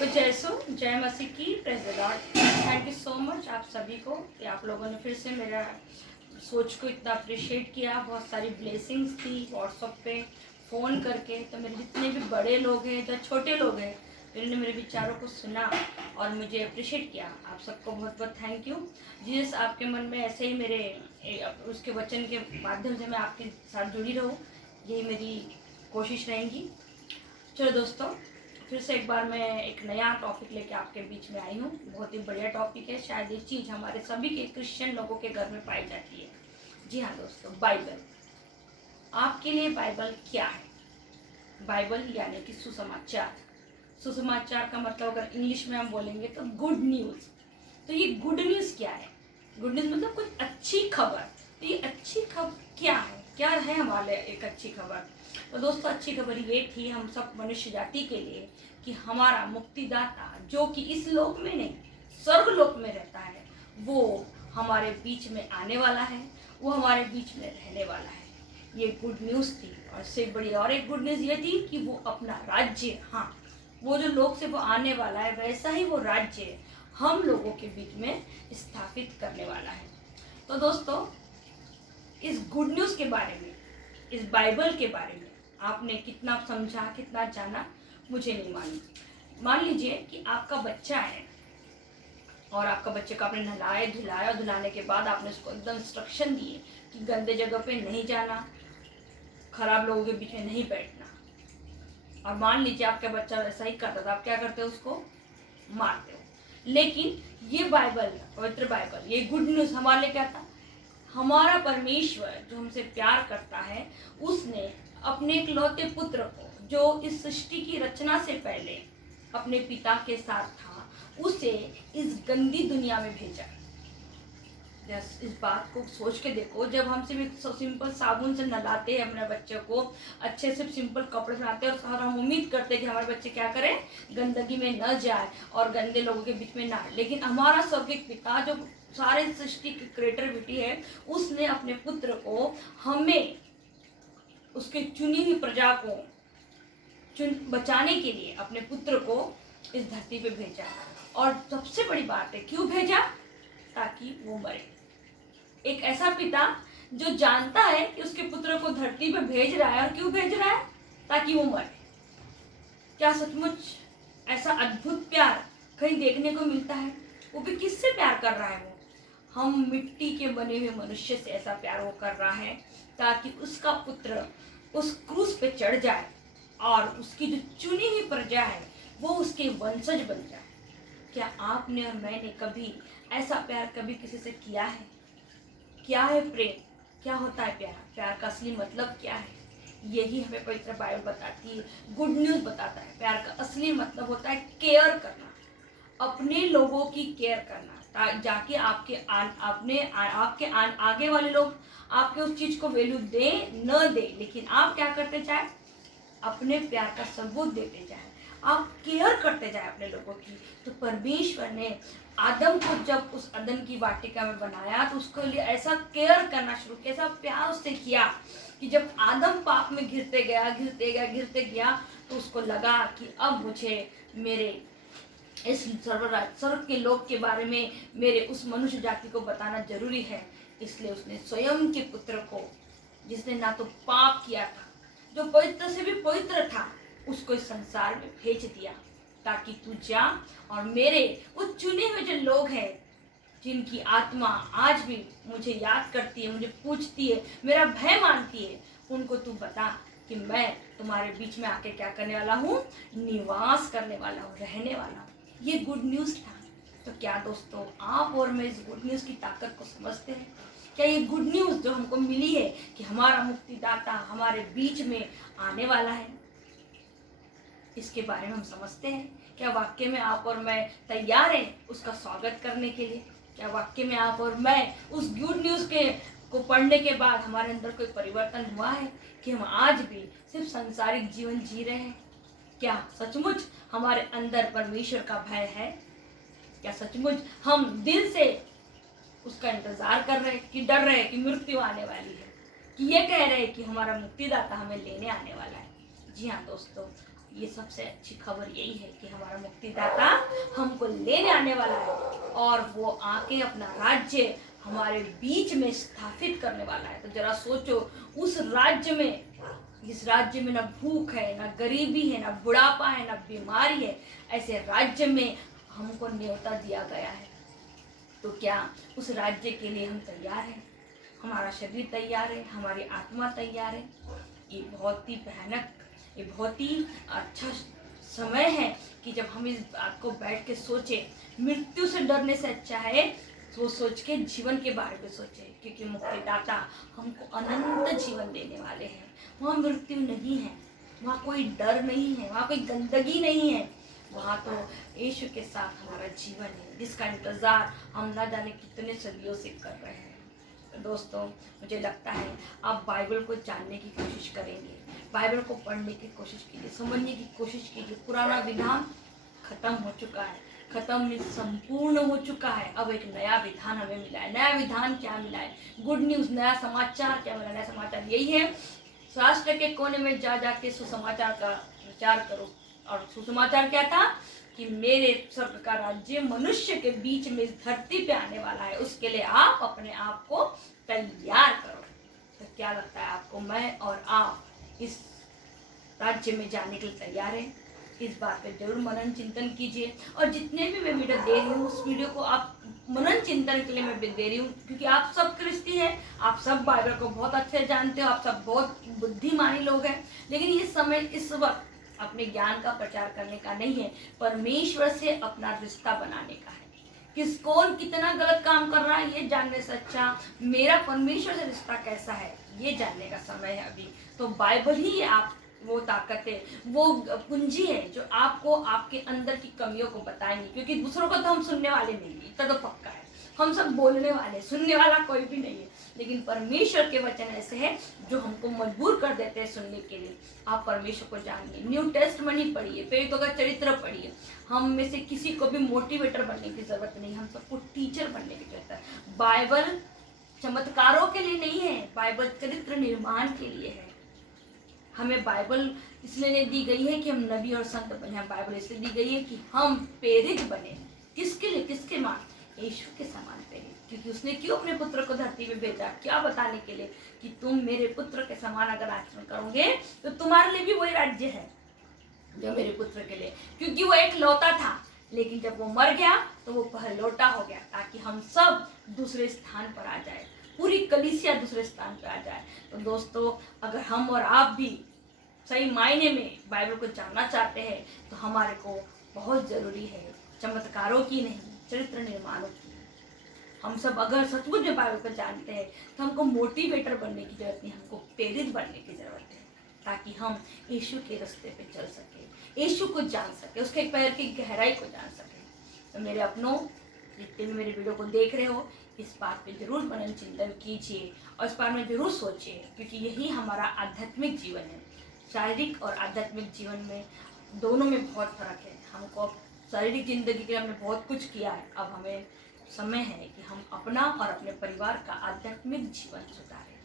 तो जय मसीह की, praise the Lord. Thank you so much आप सभी को कि आप लोगों ने फिर से मेरा सोच को इतना अप्रिशिएट किया। बहुत सारी ब्लेसिंग्स थी व्हाट्सएप पे फ़ोन करके। तो मेरे जितने भी बड़े लोग हैं या छोटे लोग हैं जिन्होंने मेरे विचारों को सुना और मुझे अप्रिशिएट किया, आप सबको बहुत बहुत थैंक यू। जिस आपके मन में ऐसे ही मेरे उसके वचन के माध्यम से मैं आपके साथ जुड़ी रहूँ, यही मेरी कोशिश रहेगी। चलो दोस्तों, फिर से एक बार मैं एक नया टॉपिक लेके आपके बीच में आई हूँ। बहुत ही बढ़िया टॉपिक है। शायद ये चीज़ हमारे सभी के क्रिश्चियन लोगों के घर में पाई जाती है। जी हाँ दोस्तों, बाइबल। आपके लिए बाइबल क्या है? बाइबल यानी कि सुसमाचार। सुसमाचार का मतलब अगर इंग्लिश में हम बोलेंगे तो गुड न्यूज़। तो ये गुड न्यूज़ क्या है? गुड न्यूज़ मतलब कुछ अच्छी खबर। तो ये अच्छी खबर क्या है? क्या है हमारे एक अच्छी खबर? तो दोस्तों, अच्छी खबर ये थी हम सब मनुष्य जाति के लिए कि हमारा मुक्तिदाता जो कि इस लोक में नहीं स्वर्ग लोक में रहता है, वो हमारे बीच में आने वाला है, वो हमारे बीच में रहने वाला है। ये गुड न्यूज़ थी। और इससे बड़ी और एक गुड न्यूज़ ये थी कि वो अपना राज्य, हाँ, वो जो लोक से वो आने वाला है वैसा ही वो राज्य हम लोगों के बीच में स्थापित करने वाला है। तो दोस्तों, इस गुड न्यूज़ के बारे में, इस बाइबल के बारे में आपने कितना समझा, कितना जाना, मुझे नहीं मालूम। मान लीजिए कि आपका बच्चा है और आपका बच्चे को आपने नहलाया धुलाया, धुलाने के बाद आपने उसको एकदम इंस्ट्रक्शन दिए कि गंदे जगह पे नहीं जाना, खराब लोगों के बीच में नहीं बैठना। और मान लीजिए आपका बच्चा वैसा ही करता था, आप क्या करते हो? उसको मारते हो। लेकिन ये बाइबल, पवित्र बाइबल, ये गुड न्यूज़ हमारे लिए क्या था? हमारा परमेश्वर जो हमसे प्यार करता है, उसने अपने इकलौते पुत्र को जो इस सृष्टि की रचना से पहले अपने पिता के साथ था, उसे इस गंदी दुनिया में भेजा। इस बात को सोच के देखो, जब हम सिर्फ सिंपल साबुन से नहलाते हैं अपने बच्चे को, अच्छे से सिंपल कपड़े पहनाते हैं और हम उम्मीद करते हैं कि हमारे बच्चे क्या करें, गंदगी में न जाए और गंदे लोगों के बीच में ना आए। लेकिन हमारा स्वर्गीय पिता जो सारे सृष्टि की क्रिएटिविटी है, उसने अपने पुत्र को, हमें, उसके चुनी हुई प्रजा को बचाने के लिए अपने पुत्र को इस धरती पे भेजा। और सबसे बड़ी बात है, क्यों भेजा? ताकि वो मरे। एक ऐसा पिता जो जानता है कि उसके पुत्र को धरती पे भेज रहा है, और क्यों भेज रहा है? ताकि वो मरे। क्या सचमुच ऐसा अद्भुत प्यार कहीं देखने को मिलता है? वो भी किससे प्यार कर रहा है? वो हम मिट्टी के बने हुए मनुष्य से ऐसा प्यार वो कर रहा है, ताकि उसका पुत्र उस क्रूस पे चढ़ जाए और उसकी जो चुनी हुई प्रजा है वो उसके वंशज बन जाए। क्या आपने और मैंने कभी ऐसा प्यार कभी किसी से किया है? क्या है प्रेम? क्या होता है प्यार? प्यार का असली मतलब क्या है? यही हमें पवित्र बाइबल बताती है, गुड न्यूज़ बताता है। प्यार का असली मतलब होता है केयर करना, अपने लोगों की केयर करना, जाके आगे वाले लोग आपके उस चीज़ को वैल्यू दे न दे, लेकिन आप क्या करते जाए? अपने प्यार का सबूत देते जाए, आप केयर करते जाए अपने लोगों की। तो परमेश्वर ने आदम को जब उस अदन की वाटिका में बनाया तो उसके लिए ऐसा केयर करना शुरू किया, ऐसा प्यार उससे किया कि जब आदम पाप में गिरते गया तो उसको लगा कि अब मुझे मेरे इस स्वर्ग के लोक के बारे में, मेरे उस मनुष्य जाति को बताना जरूरी है। इसलिए उसने स्वयं के पुत्र को, जिसने ना तो पाप किया था, जो पवित्र से भी पवित्र था, उसको इस संसार में भेज दिया, ताकि तू जा और मेरे वो चुने हुए जो लोग हैं, जिनकी आत्मा आज भी मुझे याद करती है, मुझे पूछती है, मेरा भय मानती है, उनको तू बता कि मैं तुम्हारे बीच में आके क्या करने वाला हूँ? निवास करने वाला हूँ, रहने वाला हूँ। ये गुड न्यूज़ था। तो क्या दोस्तों, आप और मैं इस गुड न्यूज़ की ताकत को समझते हैं? क्या ये गुड न्यूज़ जो हमको मिली है कि हमारा मुक्तिदाता हमारे बीच में आने वाला है, इसके बारे में हम समझते हैं? क्या वाक्य में आप और मैं तैयार हैं उसका स्वागत करने के लिए? क्या वाक्य में आप और मैं उस गुड न्यूज़ को पढ़ने के बाद हमारे अंदर कोई परिवर्तन हुआ है कि हम आज भी सिर्फ सांसारिक जीवन जी रहे हैं? क्या सचमुच हमारे अंदर परमेश्वर का भय है? क्या सचमुच हम दिल से उसका इंतजार कर रहे हैं, कि डर रहे हैं कि मृत्यु आने वाली है, कि ये कह रहे हैं कि हमारा मुक्तिदाता हमें लेने आने वाला है? जी हाँ दोस्तों, ये सबसे अच्छी खबर यही है कि हमारा मुक्तिदाता हमको लेने आने वाला है और वो आके अपना राज्य हमारे बीच में स्थापित करने वाला है। तो जरा सोचो, उस राज्य में, जिस राज्य में ना भूख है, ना गरीबी है, ना बुढ़ापा है, ना बीमारी है, ऐसे राज्य में हमको न्योता दिया गया है। तो क्या उस राज्य के लिए हम तैयार हैं? हमारा शरीर तैयार है, हमारी आत्मा तैयार है? ये बहुत ही भयानक, ये बहुत ही अच्छा समय है कि जब हम इस बात को बैठ के सोचे। मृत्यु से डरने से अच्छा है वो सोच के जीवन के बारे में सोचे, क्योंकि मुक्तिदाता हमको अनंत जीवन देने वाले हैं। वहाँ मृत्यु नहीं है, वहाँ कोई डर नहीं है, वहाँ कोई गंदगी नहीं है, वहाँ तो यीशु के साथ हमारा जीवन है, जिसका इंतज़ार हम ना जाने कितने सदियों से कर रहे हैं। तो दोस्तों, मुझे लगता है आप बाइबल को जानने की कोशिश करेंगे, बाइबल को पढ़ने की कोशिश कीजिए, समझने की कोशिश कीजिए। पुराना विधान खत्म हो चुका है, खत्म संपूर्ण हो चुका है। अब एक नया विधान हमें मिला है। नया विधान क्या मिला है? गुड न्यूज़, नया समाचार क्या मिला? नया समाचार यही है, राष्ट्र के कोने में जा जाके सुसमाचार का प्रचार करो। और सुसमाचार क्या था? कि मेरे स्वर्ग का राज्य मनुष्य के बीच में इस धरती पे आने वाला है, उसके लिए आप अपने आप को तैयार करो। तो क्या लगता है आपको, मैं और आप इस राज्य में जाने के लिए तैयार हैं? इस बात पे जरूर मनन चिंतन कीजिए। और जितने भी मैं वीडियो दे रही हूँ, उस वीडियो को आप मनन चिंतन के लिए मैं दे रही हूँ, क्योंकि आप सब क्रिस्ती हैं, आप सब बाइबल को बहुत अच्छे जानते हो, आप सब बहुत बुद्धिमानी लोग हैं। लेकिन ये समय इस वक्त अपने ज्ञान का प्रचार करने का नहीं है, परमेश्वर से अपना रिश्ता बनाने का है। कौन कितना गलत काम कर रहा है ये जानने से अच्छा मेरा परमेश्वर से रिश्ता कैसा है ये जानने का समय है अभी। तो बाइबल ही आप वो ताकत है, वो कुंजी है जो आपको आपके अंदर की कमियों को बताएंगी। क्योंकि दूसरों को तो हम सुनने वाले नहीं है, इतना तो पक्का है, हम सब बोलने वाले, सुनने वाला कोई भी नहीं है। लेकिन परमेश्वर के वचन ऐसे हैं जो हमको मजबूर कर देते हैं सुनने के लिए। आप परमेश्वर को जानिए, न्यू टेस्टमेंट पढ़िए, प्रेरितों का चरित्र पढ़िए। हम में से किसी को भी मोटिवेटर बनने की जरूरत नहीं, हम सबको टीचर बनने की जरूरत है। बाइबल चमत्कारों के लिए नहीं है, बाइबल चरित्र निर्माण के लिए है। हमें बाइबल इसलिए नहीं दी गई है कि हम नबी और संत बने, बाइबल इसलिए दी गई है कि हम प्रेरित बने। किसके लिए? किसके मान? यीशु के समान प्रेरित। क्योंकि उसने क्यों अपने पुत्र को धरती में भेजा? क्या बताने के लिए? कि तुम मेरे पुत्र के समान अगर आचरण करोगे तो तुम्हारे लिए भी वही राज्य है जो मेरे पुत्र के लिए। क्योंकि वो एक लौता था, लेकिन जब वो मर गया तो वो पहलौटा हो गया, ताकि हम सब दूसरे स्थान पर आ जाए, पूरी कलीसिया दूसरे स्थान पर आ जाए। तो दोस्तों, अगर हम और आप भी सही मायने में बाइबल को जानना चाहते हैं तो हमारे को बहुत ज़रूरी है चमत्कारों की नहीं, चरित्र निर्माणों की। हम सब अगर सचमुच में बाइबल को जानते हैं तो हमको मोटिवेटर बनने की जरूरत नहीं, हमको प्रेरित बनने की जरूरत है, ताकि हम यीशु के रास्ते पे चल सके, यीशु को जान सके, उसके पैर की गहराई को जान सके। तो मेरे अपनों, जितने भी मेरे वीडियो को देख रहे हो, इस बात पे जरूर मनन चिंतन कीजिए और इस बारे में जरूर सोचिए, क्योंकि यही हमारा आध्यात्मिक जीवन है। शारीरिक और आध्यात्मिक जीवन में दोनों में बहुत फर्क है। हमको शारीरिक जिंदगी के लिए हमने बहुत कुछ किया है, अब हमें समय है कि हम अपना और अपने परिवार का आध्यात्मिक जीवन सुधारें।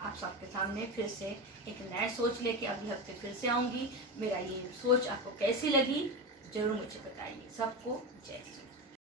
आप सबके सामने फिर से एक नया सोच लेके अगले हफ्ते फिर से आऊँगी। मेरा ये सोच आपको कैसी लगी जरूर मुझे बताइए। सबको जय श्री।